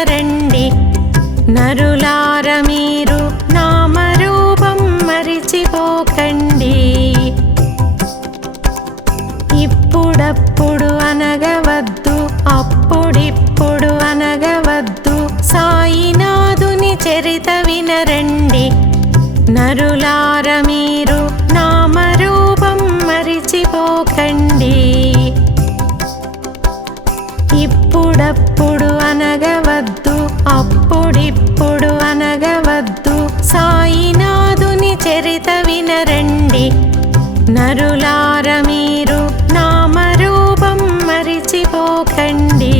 వినరండి నరులార మీరు నామరూపం మరిచిపోకండి. ఇప్పుడప్పుడు అనగవద్దు అప్పుడిప్పుడు అనగవద్దు సాయినాథుని చరిత వినరండి నరులార మీరు నామరూపం మరిచిపోకండి. ఇప్పుడప్పుడు అనగవద్దు అప్పుడిప్పుడు అనగవద్దు సాయినాథుని చరిత వినరండి నరులార మీరు నామరూపం మరిచిపోకండి.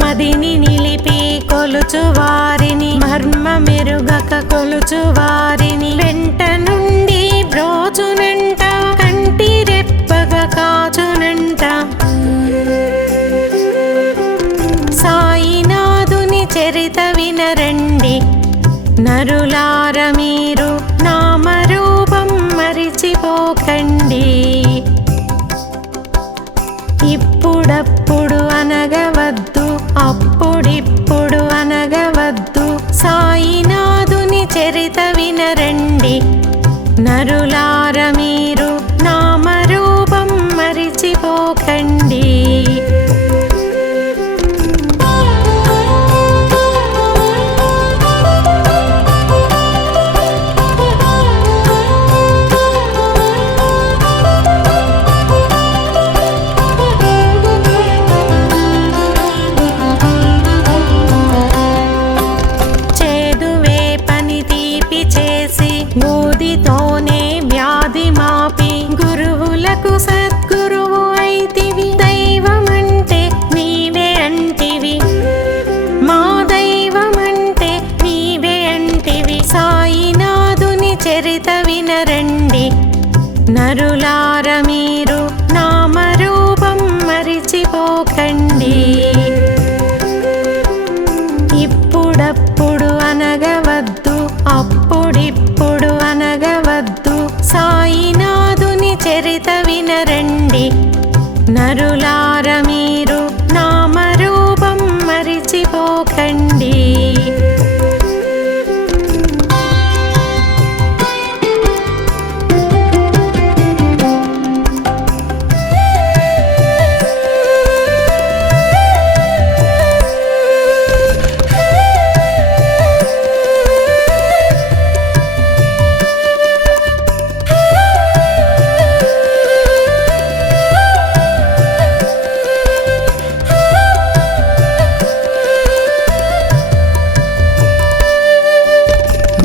మదిని నిలిపి కొలుచు వారిని మర్మమెరుగక కొలుచు వారిని వెంట నుండి బ్రోచునంట కంటి రెప్పగా కాచునంట. సాయినాథుని చరిత వినరండి నరులార మీరు నామరూపం మరిచిపోకండి. ఇప్పుడప్పుడు అనగవద్దు అప్పుడిప్పుడు అనగవద్దు సాయినాథుని చరిత వినరండి నరులార మీరు నామరూపం మరిచిపోకండి. బూదితోనే వ్యాధి మాపి గురువులకు సద్గురువు అయితివి దైవమంటే నీవే అంటివి మా దైవమంటే నీవే అంటివి. సాయినాథుని చరిత వినరండి నరులార మీరు నామరూపం మరిచిపోకండి. ఇప్పుడప్పుడు అనగవద్దు అప్పుడిప్పుడు అనగవద్దు సాయినాథుని చరిత వినరండి నరులార మీరు నామరూపం మరిచిపోకండి.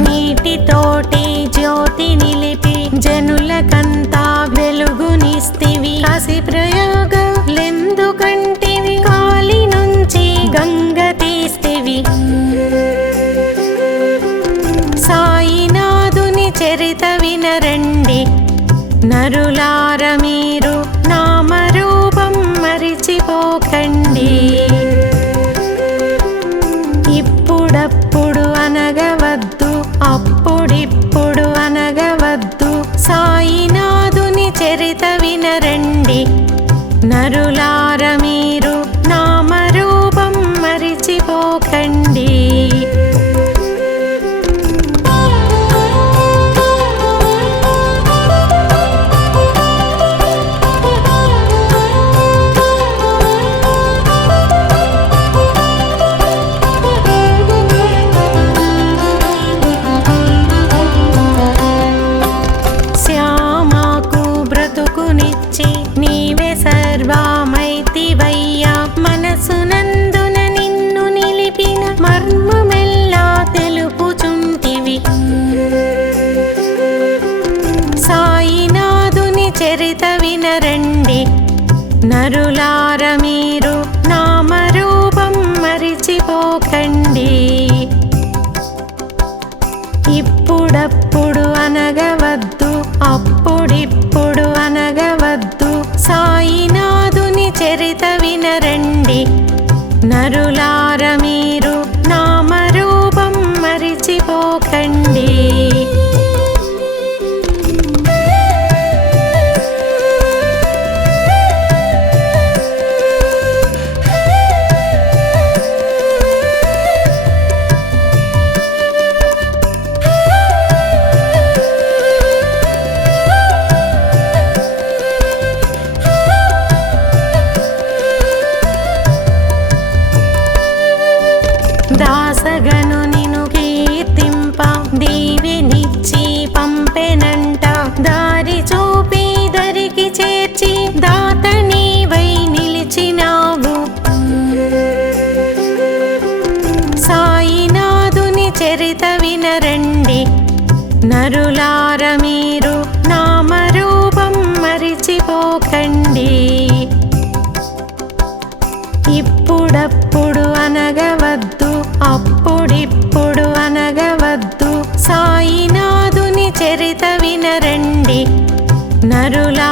నీటితోటి జ్యోతి నిలిపి జనులకంతా వెలుగునిస్తివి కసి ప్రయోగలెందుకంటివి కాలి నుంచి గంగ తీస్తివి. సాయినాథుని చరిత వినరండి నరులార మీరు నామరూపం మరిచిపోకండి. ఇప్పుడప్పుడు అనగవద్దు అప్పుడిప్పుడు అనగవద్దు సాయినాథుని చరిత వినరండి నరులార మీరు నామరూపం మరిచిపోకండి. నీవే సర్వమైతివయ్యా మనసునందున నిన్ను నిలిపిన మర్మమెల్లా తెలుపుచుంటివి. సాయినాథుని చరిత వినరండి నరులార మీరు నామరూపం మరిచిపోకండి. ఇప్పుడు ఇప్పుడప్పుడు అనగవద్దు, అప్పుడిప్పుడు అనగవద్దు, సాయినాథుని చరిత వినరండి. నరులార మీరు నామరూపం మరిచిపోకండి. దాసగను నిను కీర్తింప దీవెనిచ్చి పంపెనంట, దారి చూపి దరికి చేర్చి దాత నీవై నిలిచినావు. సాయినాథుని చరిత వినరండి. నరులార మీరు నామరూపం మరిచిపోకండి. ఇప్పుడప్పుడు అనగవద్దు, అప్పుడిప్పుడు అనగవద్దు, సాయినాథుని చరిత వినరండి. నరులా